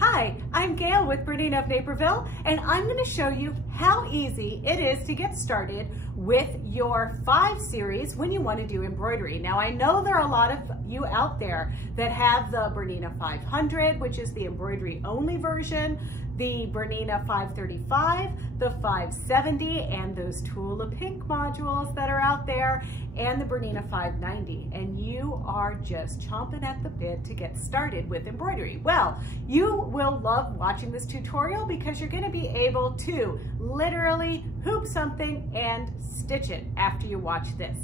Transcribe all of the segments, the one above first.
Hi, I'm Gail with BERNINA of Naperville, and I'm going to show you how easy it is to get started with your 5 series when you want to do embroidery. Now, I know there are a lot of you out there that have the BERNINA 500, which is the embroidery only version, the BERNINA 535, the 570, and those Tula Pink modules that are out there, and the BERNINA 590, and you are just chomping at the bit to get started with embroidery. Well, you will love watching this tutorial because you're going to be able to literally hoop something and stitch it after you watch this.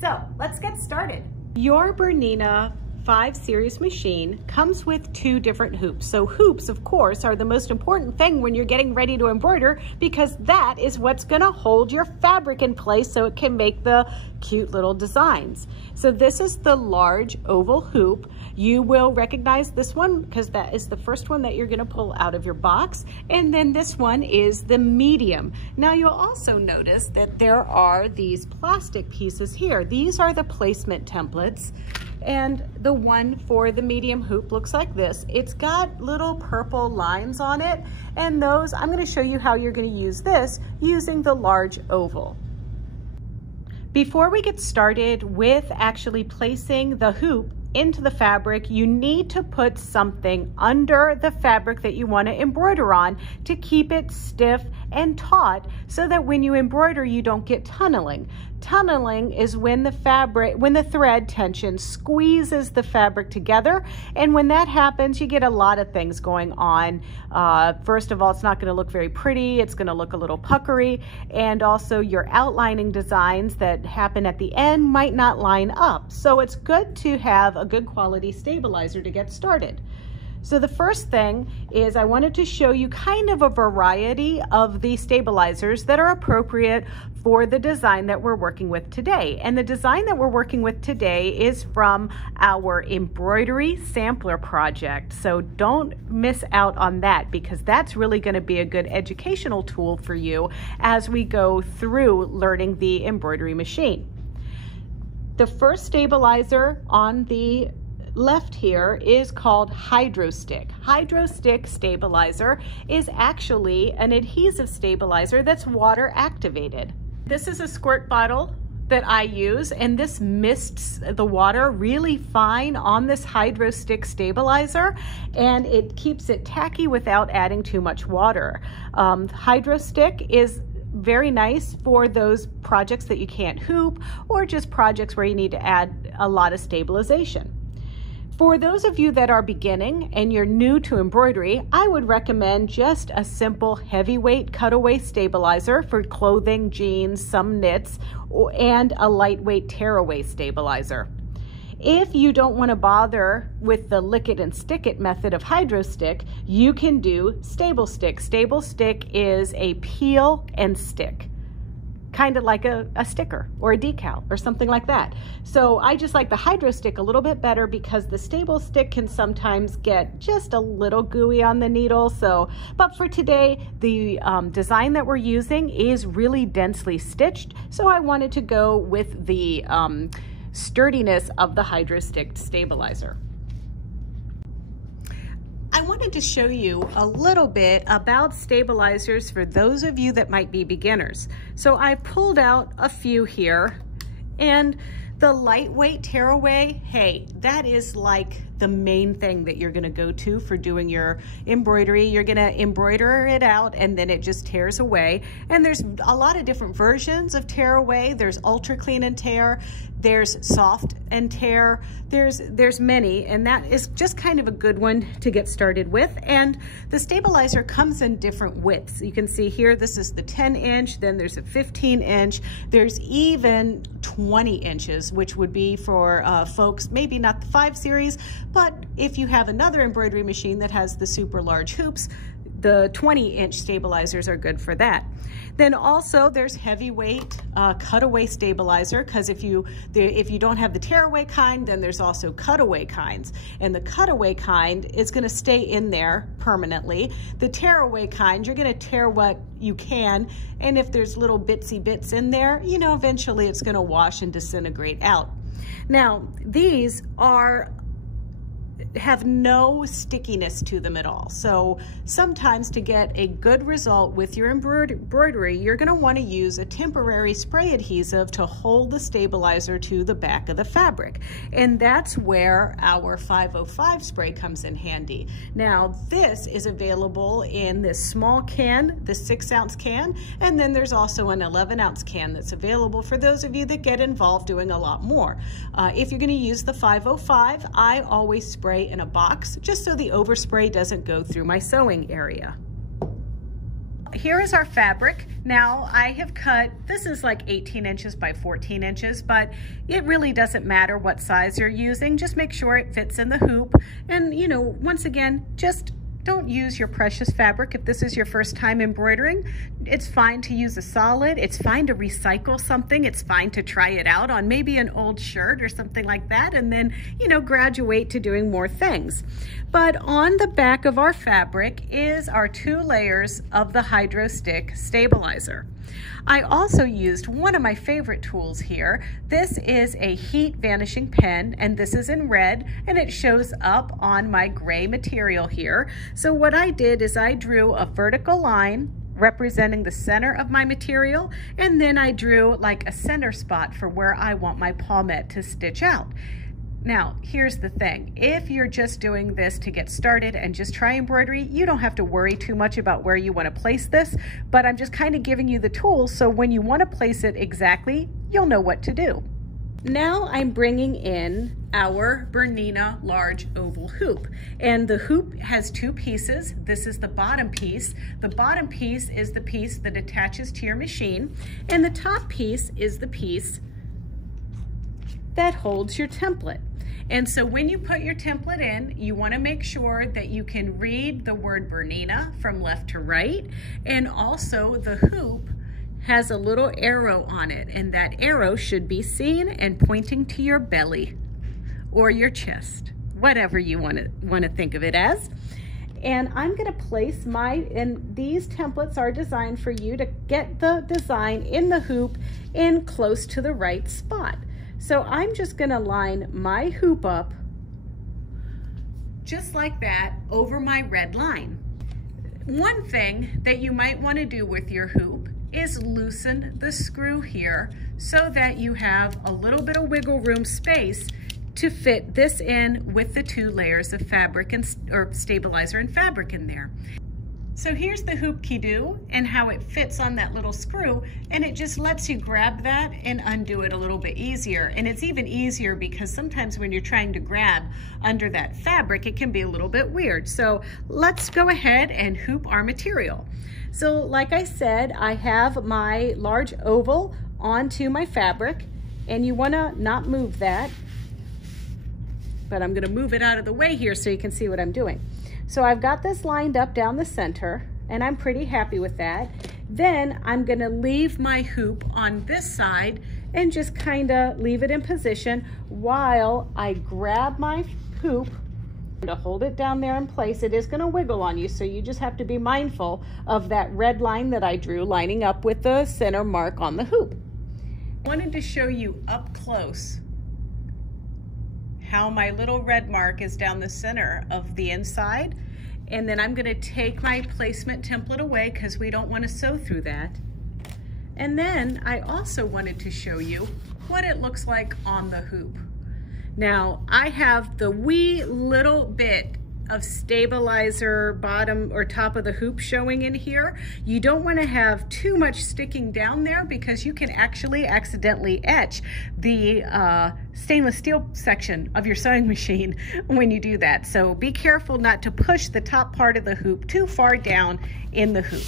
So let's get started. Your BERNINA 5 series machine comes with 2 different hoops. So hoops, of course, are the most important thing when you're getting ready to embroider, because that is what's going to hold your fabric in place so it can make the cute little designs. So this is the large oval hoop. You will recognize this one because that is the first one that you're going to pull out of your box, and then this one is the medium. Now you'll also notice that there are these plastic pieces here. These are the placement templates. And the one for the medium hoop looks like this. It's got little purple lines on it, and those, I'm going to show you how you're going to use this using the large oval. Before we get started with actually placing the hoop into the fabric, you need to put something under the fabric that you want to embroider on to keep it stiff and taut, so that when you embroider you don't get tunneling. Tunneling is when the thread tension squeezes the fabric together, and when that happens you get a lot of things going on. First of all, it's not going to look very pretty, it's going to look a little puckery, and also your outlining designs that happen at the end might not line up. So it's good to have a good quality stabilizer to get started. So the first thing is I wanted to show you kind of a variety of the stabilizers that are appropriate for the design that we're working with today. And the design that we're working with today is from our embroidery sampler project. So don't miss out on that, because that's really going to be a good educational tool for you as we go through learning the embroidery machine. The first stabilizer on the left here is called Hydro Stick. Hydro Stick stabilizer is actually an adhesive stabilizer that's water activated. This is a squirt bottle that I use, and this mists the water really fine on this Hydro Stick stabilizer, and it keeps it tacky without adding too much water. Hydro Stick is very nice for those projects that you can't hoop, or just projects where you need to add a lot of stabilization. For those of you that are beginning and you're new to embroidery, I would recommend just a simple heavyweight cutaway stabilizer for clothing, jeans, some knits, and a lightweight tearaway stabilizer. If you don't want to bother with the lick it and stick it method of Hydro Stick, you can do Stable Stick. Stable Stick is a peel and stick, kind of like a sticker or a decal or something like that. So I just like the Hydro Stick a little bit better because the Stable Stick can sometimes get just a little gooey on the needle. But for today, the design that we're using is really densely stitched, so I wanted to go with the sturdiness of the Hydro Stick stabilizer. I wanted to show you a little bit about stabilizers for those of you that might be beginners. So I pulled out a few here, and the lightweight tearaway, hey, that is like the main thing that you're gonna go to for doing your embroidery. You're gonna embroider it out and then it just tears away. And there's a lot of different versions of tearaway. There's ultra clean and tear, there's soft and tear, there's many, and that is just kind of a good one to get started with. And the stabilizer comes in different widths. You can see here, this is the 10-inch, then there's a 15-inch, there's even 20 inches, which would be for folks, maybe not the 5 series, but if you have another embroidery machine that has the super large hoops, the 20-inch stabilizers are good for that. Then also there's heavyweight cutaway stabilizer, because if you don't have the tearaway kind, then there's also cutaway kinds. And the cutaway kind is going to stay in there permanently. The tearaway kind, you're going to tear what you can, and if there's little bitsy bits in there, you know, eventually it's going to wash and disintegrate out. Now, these are have no stickiness to them at all. So sometimes to get a good result with your embroidery, you're going to want to use a temporary spray adhesive to hold the stabilizer to the back of the fabric. And that's where our 505 spray comes in handy. Now this is available in this small can, the 6-ounce can, and then there's also an 11-ounce can that's available for those of you that get involved doing a lot more. If you're going to use the 505, I always spray in a box just so the overspray doesn't go through my sewing area. Here is our fabric. Now I have cut, this is like 18 inches by 14 inches, but it really doesn't matter what size you're using. Just make sure it fits in the hoop. And you know, once again, just don't use your precious fabric if this is your first time embroidering. It's fine to use a solid. It's fine to recycle something. It's fine to try it out on maybe an old shirt or something like that, and then, you know, graduate to doing more things. But on the back of our fabric is our 2 layers of the Hydro Stick stabilizer. I also used one of my favorite tools here. This is a heat vanishing pen, and this is in red, and it shows up on my gray material here. So what I did is I drew a vertical line representing the center of my material, and then I drew like a center spot for where I want my palmette to stitch out. Now, here's the thing. If you're just doing this to get started and just try embroidery, you don't have to worry too much about where you want to place this, but I'm just kind of giving you the tools so when you want to place it exactly, you'll know what to do. Now I'm bringing in our Bernina large oval hoop, and the hoop has 2 pieces. This is the bottom piece. The bottom piece is the piece that attaches to your machine, and the top piece is the piece that holds your template. And so when you put your template in, you want to make sure that you can read the word Bernina from left to right, and also the hoop has a little arrow on it, and that arrow should be seen and pointing to your belly or your chest, whatever you want to think of it as. And I'm going to place and these templates are designed for you to get the design in the hoop in close to the right spot. So I'm just going to line my hoop up just like that over my red line. One thing that you might want to do with your hoop is loosen the screw here so that you have a little bit of wiggle room space to fit this in with the 2 layers of fabric or stabilizer and fabric in there. So here's the hoop key-do and how it fits on that little screw, and it just lets you grab that and undo it a little bit easier. And it's even easier because sometimes when you're trying to grab under that fabric, it can be a little bit weird. So let's go ahead and hoop our material. So like I said, I have my large oval onto my fabric, and you want to not move that, but I'm going to move it out of the way here so you can see what I'm doing. So I've got this lined up down the center, and I'm pretty happy with that. Then I'm going to leave my hoop on this side and just kind of leave it in position while I grab my hoop to hold it down there in place. It is going to wiggle on you, so you just have to be mindful of that red line that I drew lining up with the center mark on the hoop. I wanted to show you up close how my little red mark is down the center of the inside, and then I'm going to take my placement template away because we don't want to sew through that. And then I also wanted to show you what it looks like on the hoop. Now I have the wee little bit of stabilizer bottom or top of the hoop showing in here. You don't want to have too much sticking down there because you can actually accidentally etch the stainless steel section of your sewing machine when you do that. So be careful not to push the top part of the hoop too far down in the hoop.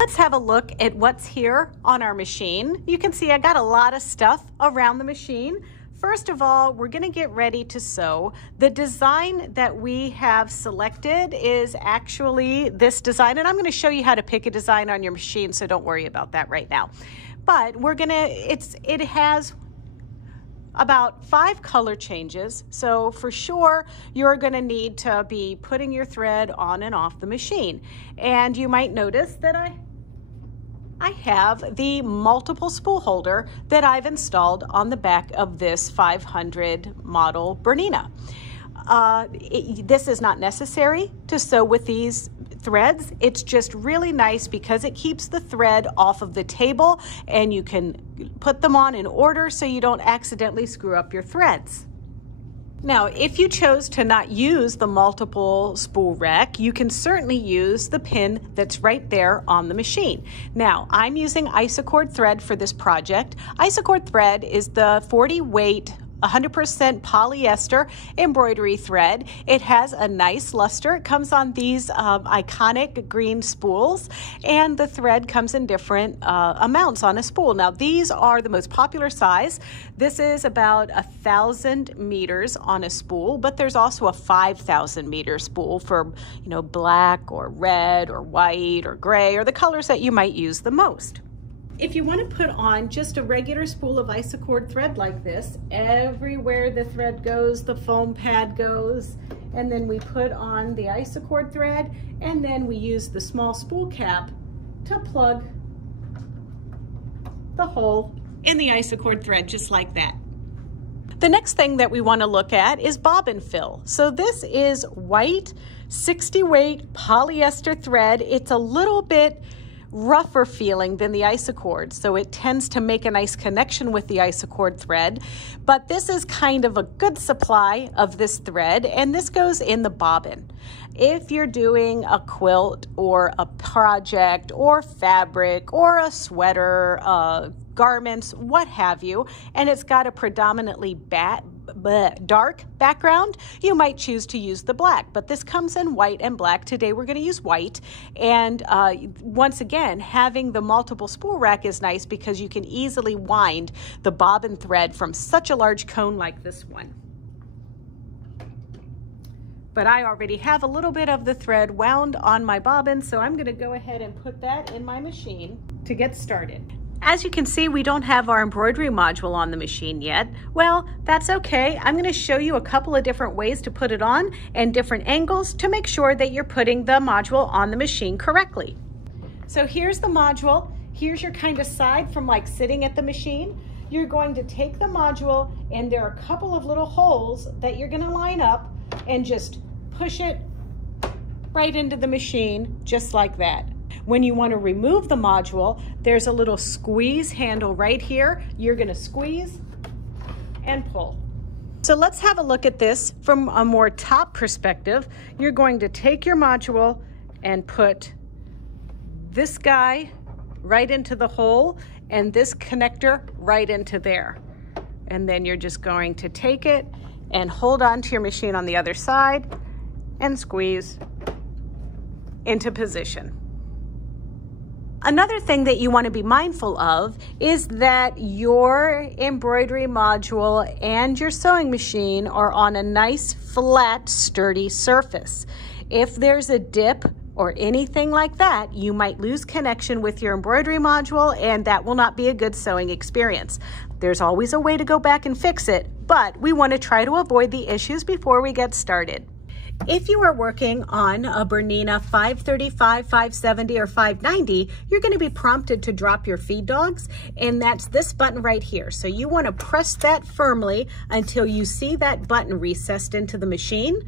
Let's have a look at what's here on our machine. You can see I got a lot of stuff around the machine. First of all, we're going to get ready to sew. The design that we have selected is actually this design, and I'm going to show you how to pick a design on your machine, so don't worry about that right now. But we're going to, it has about 5 color changes, so for sure you're going to need to be putting your thread on and off the machine. And you might notice that I have the multiple spool holder that I've installed on the back of this 500 model Bernina. this is not necessary to sew with these threads. It's just really nice because it keeps the thread off of the table and you can put them on in order so you don't accidentally screw up your threads. Now, if you chose to not use the multiple spool rack, you can certainly use the pin that's right there on the machine. Now, I'm using Isocord thread for this project. Isocord thread is the 40 weight 100% polyester embroidery thread. It has a nice luster. It comes on these iconic green spools, and the thread comes in different amounts on a spool. Now, these are the most popular size. This is about 1,000 meters on a spool, but there's also a 5,000 meter spool for, you know, black or red or white or gray, or the colors that you might use the most. If you want to put on just a regular spool of Isocord thread like this, everywhere the thread goes, the foam pad goes, and then we put on the Isocord thread, and then we use the small spool cap to plug the hole in the Isocord thread, just like that. The next thing that we want to look at is bobbin fill. So this is white 60 weight polyester thread. It's a little bit rougher feeling than the Isocord, so it tends to make a nice connection with the Isocord thread, but this is kind of a good supply of this thread, and this goes in the bobbin. If you're doing a quilt or a project or fabric or a sweater, garments, what have you, and it's got a predominantly dark background, you might choose to use the black, but this comes in white and black. Today we're going to use white, and once again, having the multiple spool rack is nice because you can easily wind the bobbin thread from such a large cone like this one. But I already have a little bit of the thread wound on my bobbin, so I'm going to go ahead and put that in my machine to get started. As you can see, we don't have our embroidery module on the machine yet. Well, that's okay. I'm going to show you a couple of different ways to put it on and different angles to make sure that you're putting the module on the machine correctly. So here's the module. Here's your kind of side from like sitting at the machine. You're going to take the module, and there are a couple of little holes that you're going to line up and just push it right into the machine, just like that. When you want to remove the module, there's a little squeeze handle right here. You're going to squeeze and pull. So let's have a look at this from a more top perspective. You're going to take your module and put this guy right into the hole and this connector right into there. And then you're just going to take it and hold on to your machine on the other side and squeeze into position. Another thing that you want to be mindful of is that your embroidery module and your sewing machine are on a nice, flat, sturdy surface. If there's a dip or anything like that, you might lose connection with your embroidery module, and that will not be a good sewing experience. There's always a way to go back and fix it, but we want to try to avoid the issues before we get started. If you are working on a BERNINA 535, 570, or 590, you're going to be prompted to drop your feed dogs, and that's this button right here. So you want to press that firmly until you see that button recessed into the machine.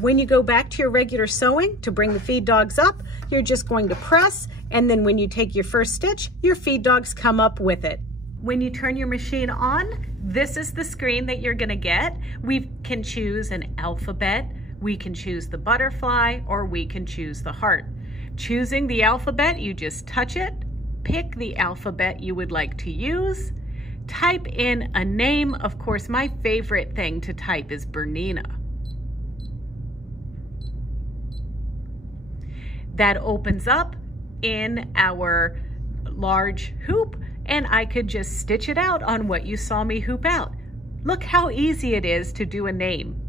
When you go back to your regular sewing to bring the feed dogs up, you're just going to press, and then when you take your first stitch, your feed dogs come up with it. When you turn your machine on, this is the screen that you're going to get. We can choose an alphabet. We can choose the butterfly, or we can choose the heart. Choosing the alphabet, you just touch it, pick the alphabet you would like to use, type in a name. Of course, my favorite thing to type is BERNINA. That opens up in our large hoop, and I could just stitch it out on what you saw me hoop out. Look how easy it is to do a name.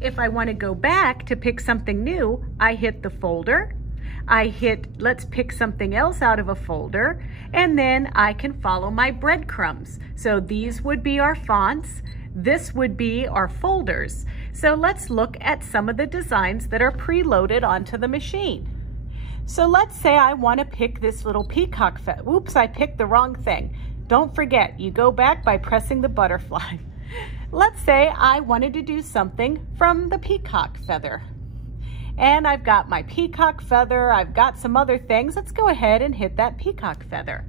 If I want to go back to pick something new, I hit the folder, I hit let's pick something else out of a folder, and then I can follow my breadcrumbs. So these would be our fonts, this would be our folders. So let's look at some of the designs that are preloaded onto the machine. So let's say I want to pick this little peacock. Oops, I picked the wrong thing. Don't forget, you go back by pressing the butterfly. Let's say I wanted to do something from the peacock feather. And I've got my peacock feather, I've got some other things. Let's go ahead and hit that peacock feather.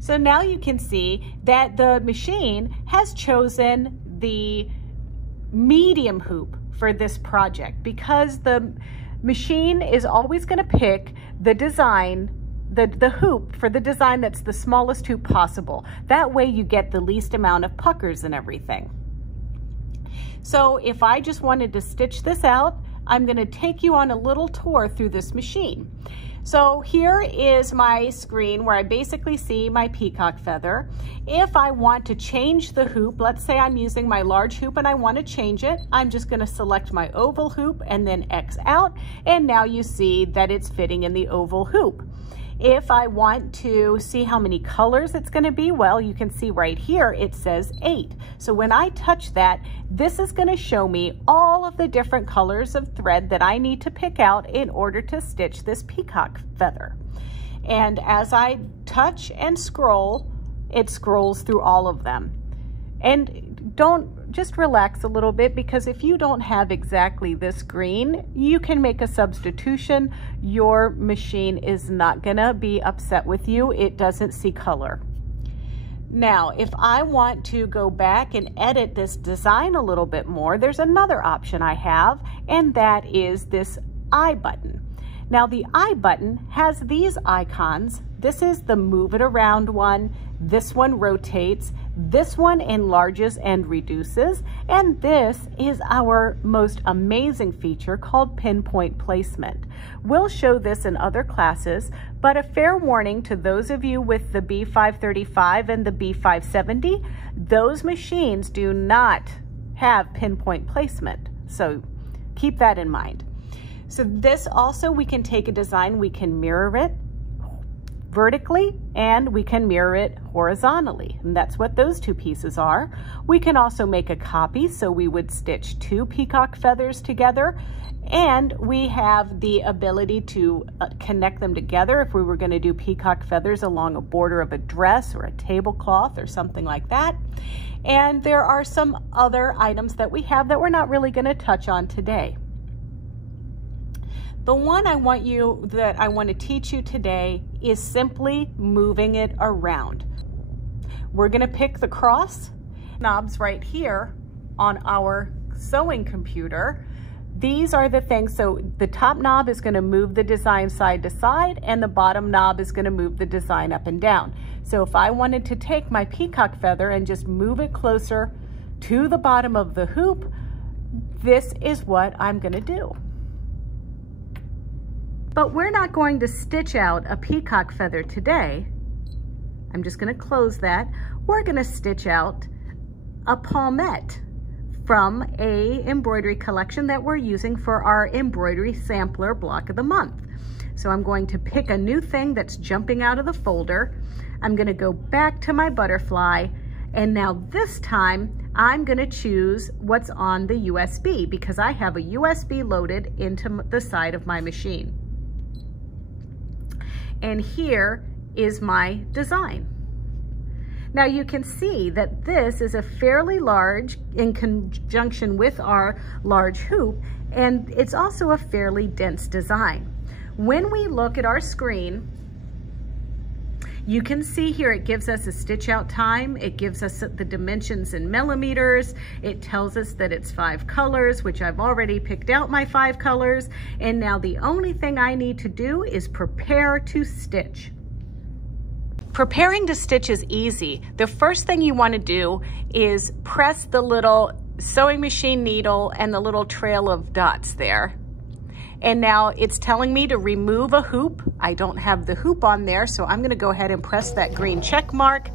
So now you can see that the machine has chosen the medium hoop for this project because the machine is always going to pick the design, the hoop for the design that's the smallest hoop possible. That way you get the least amount of puckers and everything. So if I just wanted to stitch this out, I'm going to take you on a little tour through this machine. So here is my screen where I basically see my peacock feather. If I want to change the hoop, let's say I'm using my large hoop and I want to change it, I'm just going to select my oval hoop and then X out, and now you see that it's fitting in the oval hoop. If I want to see how many colors it's going to be, well, you can see right here it says 8. So when I touch that, this is going to show me all of the different colors of thread that I need to pick out in order to stitch this peacock feather. And as I touch and scroll, it scrolls through all of them. And just relax a little bit, because if you don't have exactly this green, you can make a substitution. Your machine is not gonna be upset with you. It doesn't see color. Now, if I want to go back and edit this design a little bit more, there's another option I have, and that is this I button. Now, the I button has these icons. This is the move it around one. This one rotates. This one enlarges and reduces. And this is our most amazing feature called pinpoint placement. We'll show this in other classes, but a fair warning to those of you with the B535 and the B570, those machines do not have pinpoint placement. So keep that in mind. So this also, we can take a design, we can mirror it vertically and we can mirror it horizontally, and that's what those two pieces are. We can also make a copy, so we would stitch 2 peacock feathers together, and we have the ability to connect them together if we were going to do peacock feathers along a border of a dress or a tablecloth or something like that. And there are some other items that we have that we're not really going to touch on today. The one I want to teach you today is simply moving it around. We're going to pick the cross knobs right here on our sewing computer. These are the things, so the top knob is going to move the design side to side, and the bottom knob is going to move the design up and down. So if I wanted to take my peacock feather and just move it closer to the bottom of the hoop, this is what I'm going to do. But we're not going to stitch out a peacock feather today. I'm just going to close that. We're going to stitch out a palmette from a embroidery collection that we're using for our embroidery sampler block of the month. So I'm going to pick a new thing that's jumping out of the folder. I'm going to go back to my butterfly, and now this time I'm going to choose what's on the USB, because I have a USB loaded into the side of my machine. And here is my design. Now you can see that this is a fairly large in conjunction with our large hoop, and it's also a fairly dense design. When we look at our screen, you can see here it gives us a stitch out time, it gives us the dimensions in millimeters, it tells us that it's 5 colors, which I've already picked out my 5 colors, and now the only thing I need to do is prepare to stitch. Preparing to stitch is easy. The first thing you want to do is press the little sewing machine needle and the little trail of dots there. And now it's telling me to remove a hoop. I don't have the hoop on there, so I'm going to go ahead and press that green check mark.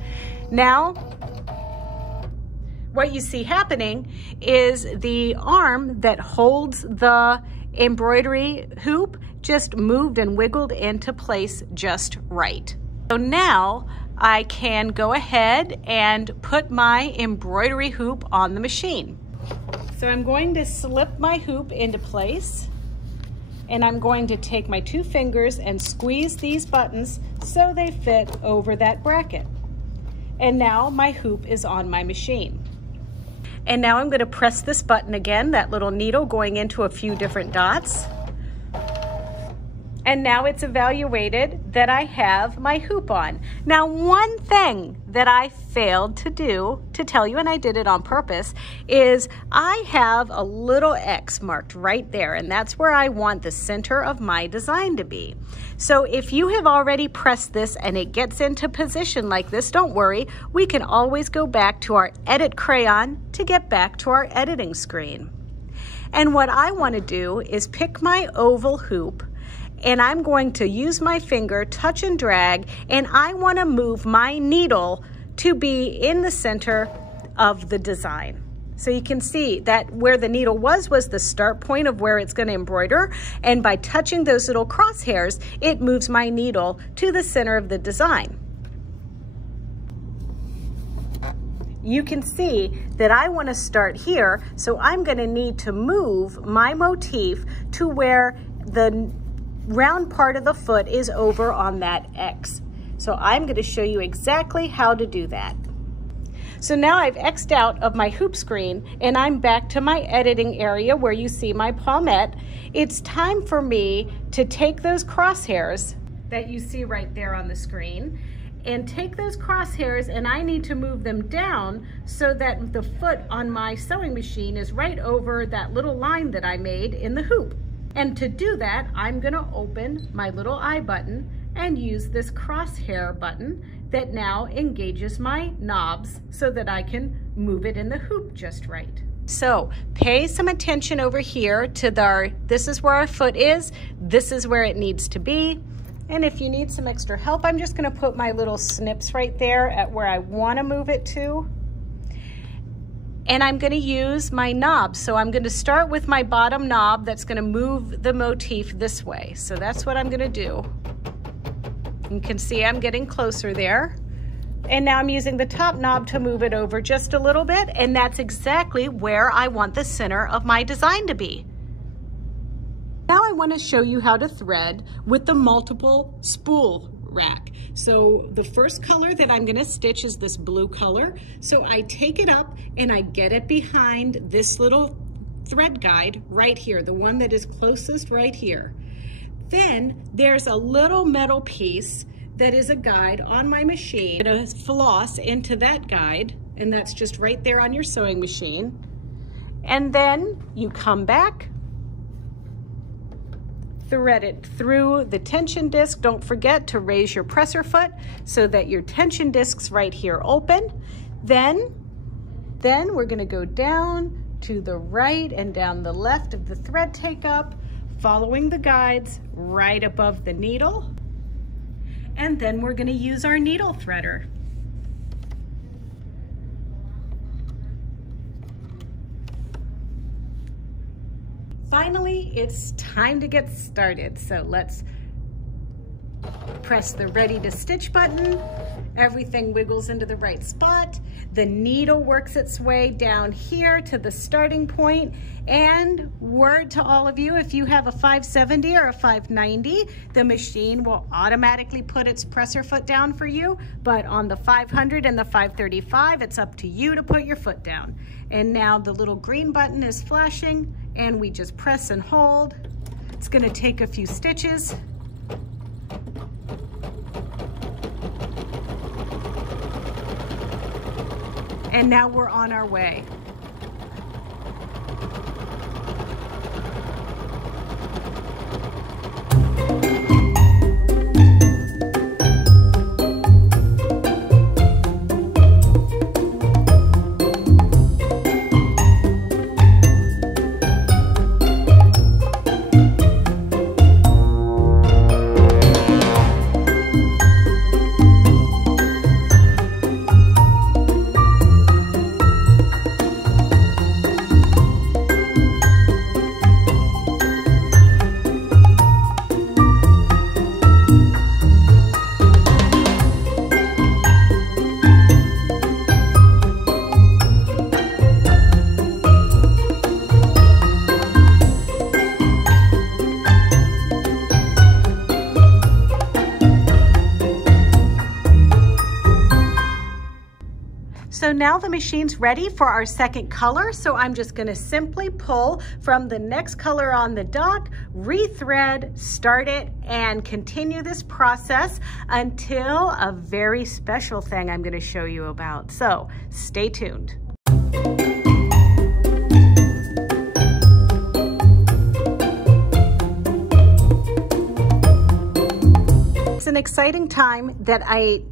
Now, what you see happening is the arm that holds the embroidery hoop just moved and wiggled into place just right. So now I can go ahead and put my embroidery hoop on the machine. So I'm going to slip my hoop into place, and I'm going to take my 2 fingers and squeeze these buttons so they fit over that bracket. And now my hoop is on my machine. And now I'm going to press this button again, that little needle going into a few different dots. And now it's evaluated that I have my hoop on. Now, one thing that I failed to do, to tell you, and I did it on purpose, is I have a little X marked right there, and that's where I want the center of my design to be. So if you have already pressed this and it gets into position like this, don't worry, we can always go back to our edit crayon to get back to our editing screen. And what I want to do is pick my oval hoop, and I'm going to use my finger, touch and drag, and I want to move my needle to be in the center of the design. So you can see that where the needle was the start point of where it's going to embroider, and by touching those little crosshairs, it moves my needle to the center of the design. You can see that I want to start here, so I'm going to need to move my motif to where the round part of the foot is over on that X. So I'm going to show you exactly how to do that. So now I've X'd out of my hoop screen and I'm back to my editing area where you see my palmette. It's time for me to take those crosshairs that you see right there on the screen and take those crosshairs, and I need to move them down so that the foot on my sewing machine is right over that little line that I made in the hoop. And to do that, I'm gonna open my little I button and use this crosshair button that now engages my knobs so that I can move it in the hoop just right. So pay some attention over here to this is where our foot is, this is where it needs to be. And if you need some extra help, I'm just gonna put my little snips right there at where I wanna move it to. And I'm going to use my knob. So I'm going to start with my bottom knob that's going to move the motif this way. So that's what I'm going to do. You can see I'm getting closer there. And now I'm using the top knob to move it over just a little bit, and that's exactly where I want the center of my design to be. Now I want to show you how to thread with the multiple spool rack. So the first color that I'm going to stitch is this blue color. So I take it up and I get it behind this little thread guide right here, the one that is closest right here. Then there's a little metal piece that is a guide on my machine. I'm going to floss into that guide, and that's just right there on your sewing machine. And then you come back, thread it through the tension disc. Don't forget to raise your presser foot so that your tension disc's right here open. Then we're going to go down to the right and down the left of the thread take up, following the guides right above the needle. And then we're going to use our needle threader. Finally, it's time to get started. So let's press the ready to stitch button. Everything wiggles into the right spot. The needle works its way down here to the starting point. And word to all of you, if you have a 570 or a 590, the machine will automatically put its presser foot down for you. But on the 500 and the 535, it's up to you to put your foot down. And now the little green button is flashing, and we just press and hold. It's going to take a few stitches. And now we're on our way. now the machine's ready for our second color. So I'm just gonna simply pull from the next color on the dock, rethread, start it, and continue this process until a very special thing I'm gonna show you about. So stay tuned. It's an exciting time that I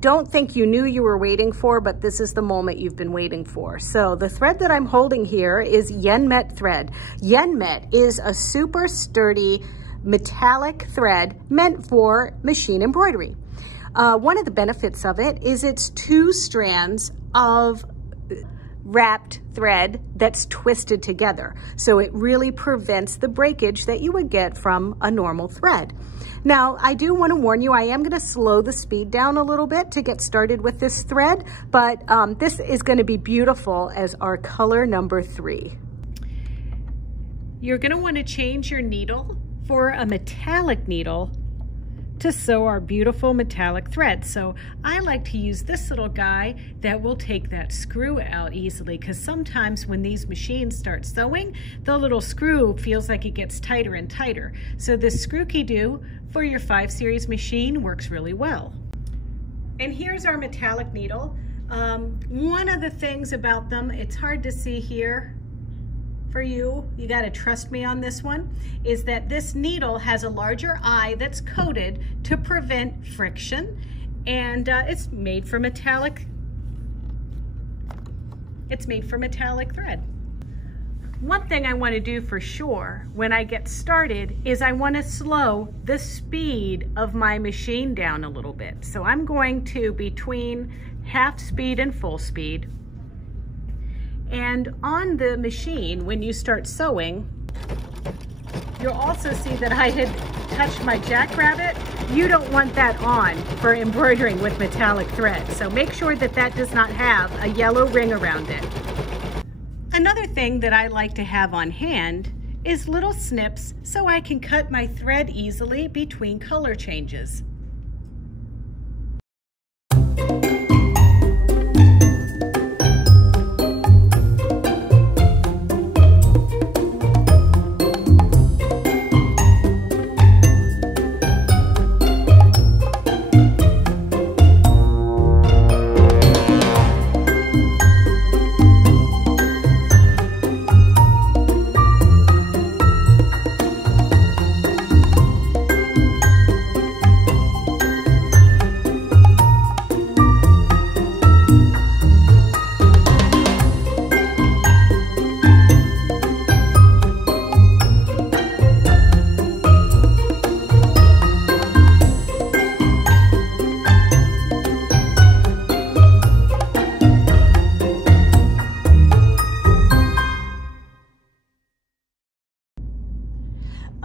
don't think you knew you were waiting for, but this is the moment you've been waiting for. So the thread that I'm holding here is Yenmet thread. Yenmet is a super sturdy metallic thread meant for machine embroidery. One of the benefits of it is it's 2 strands of wrapped thread that's twisted together. So it really prevents the breakage that you would get from a normal thread. Now, I do want to warn you, I am going to slow the speed down a little bit to get started with this thread, but this is going to be beautiful as our color number 3. You're going to want to change your needle for a metallic needle to sew our beautiful metallic thread. So I like to use this little guy that will take that screw out easily, because sometimes when these machines start sewing, the little screw feels like it gets tighter and tighter. So this Screw-Key-Doo for your 5 series machine works really well. And here's our metallic needle. One of the things about them, it's hard to see here, for you got to trust me on this one, is that this needle has a larger eye that's coated to prevent friction, and it's made for metallic thread. One thing I want to do for sure when I get started is I want to slow the speed of my machine down a little bit. So I'm going to between half speed and full speed. And on the machine, when you start sewing, you'll also see that I had touched my jackrabbit. You don't want that on for embroidering with metallic thread. So make sure that that does not have a yellow ring around it. Another thing that I like to have on hand is little snips so I can cut my thread easily between color changes.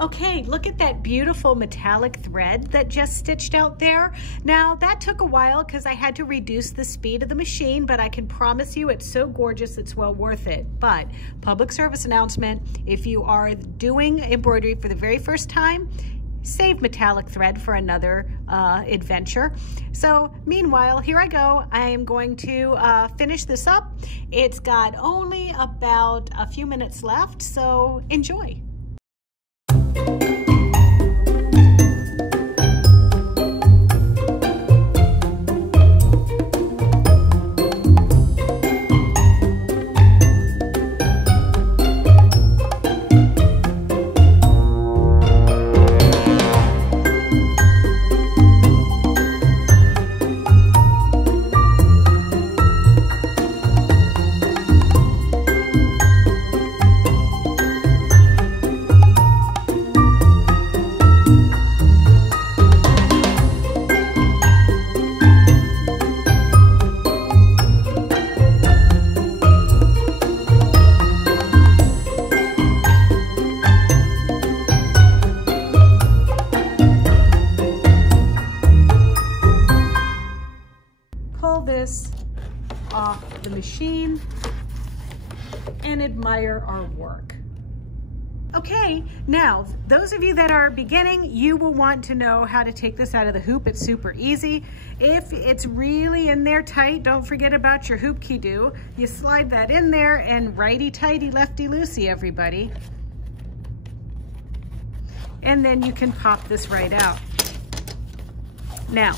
Okay, look at that beautiful metallic thread that just stitched out there. Now that took a while because I had to reduce the speed of the machine, but I can promise you it's so gorgeous it's well worth it. But public service announcement, if you are doing embroidery for the very first time, save metallic thread for another adventure. So meanwhile, here I go. I am going to finish this up. It's got only about a few minutes left, so enjoy. This off the machine and admire our work. Okay, now those of you that are beginning, you will want to know how to take this out of the hoop. It's super easy. If it's really in there tight, don't forget about your hoop key-do. You slide that in there and righty-tighty, lefty-loosey, everybody. And then you can pop this right out. Now,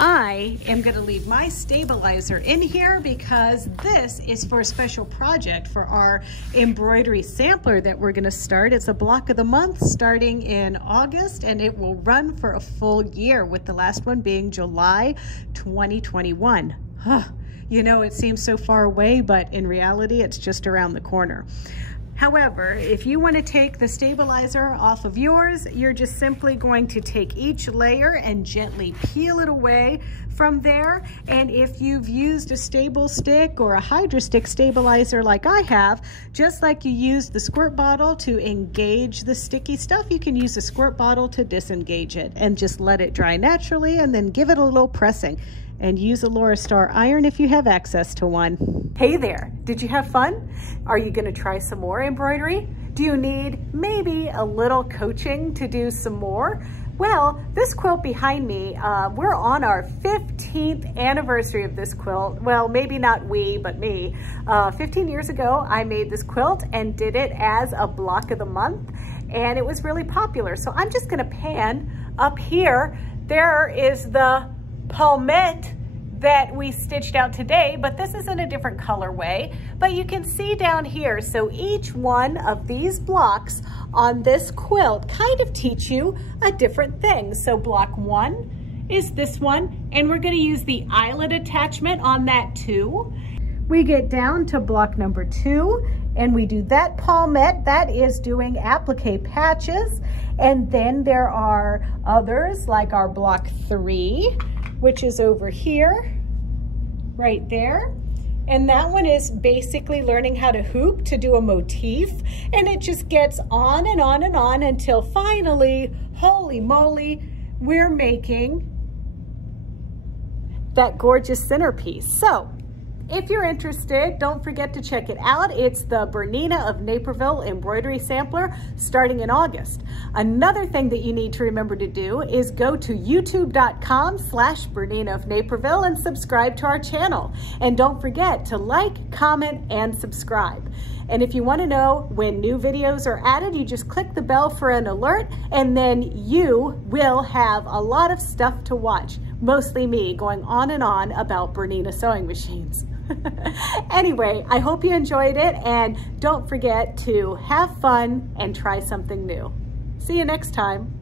I am going to leave my stabilizer in here because this is for a special project for our embroidery sampler that we're going to start. It's a block of the month starting in August, and it will run for a full year, with the last one being July 2021. You know, it seems so far away, but in reality, it's just around the corner. However, if you want to take the stabilizer off of yours, you're just simply going to take each layer and gently peel it away from there. And if you've used a stable stick or a Hydra stick stabilizer like I have, just like you use the squirt bottle to engage the sticky stuff, you can use a squirt bottle to disengage it and just let it dry naturally, and then give it a little pressing. And use a Laura Star iron if you have access to one. Hey there, did you have fun? Are you gonna try some more embroidery? Do you need maybe a little coaching to do some more? Well, this quilt behind me, we're on our 15th anniversary of this quilt. Well, maybe not we, but me. 15 years ago, I made this quilt and did it as a block of the month, and it was really popular. So I'm just gonna pan up here. There is the palmette that we stitched out today, but this is in a different colorway. But you can see down here, so each one of these blocks on this quilt kind of teach you a different thing. So block 1 is this one, and we're gonna use the eyelet attachment on that too. We get down to block number 2, and we do that palmette. That is doing applique patches. And then there are others like our block 3, which is over here, right there. And that one is basically learning how to hoop to do a motif. And it just gets on and on and on until finally, holy moly, we're making that gorgeous centerpiece. So if you're interested, don't forget to check it out. It's the Bernina of Naperville embroidery sampler starting in August. Another thing that you need to remember to do is go to youtube.com/Bernina of Naperville and subscribe to our channel. And don't forget to like, comment, and subscribe. And if you want to know when new videos are added, you just click the bell for an alert, and then you will have a lot of stuff to watch. Mostly me going on and on about Bernina sewing machines. Anyway, I hope you enjoyed it, and don't forget to have fun and try something new. See you next time.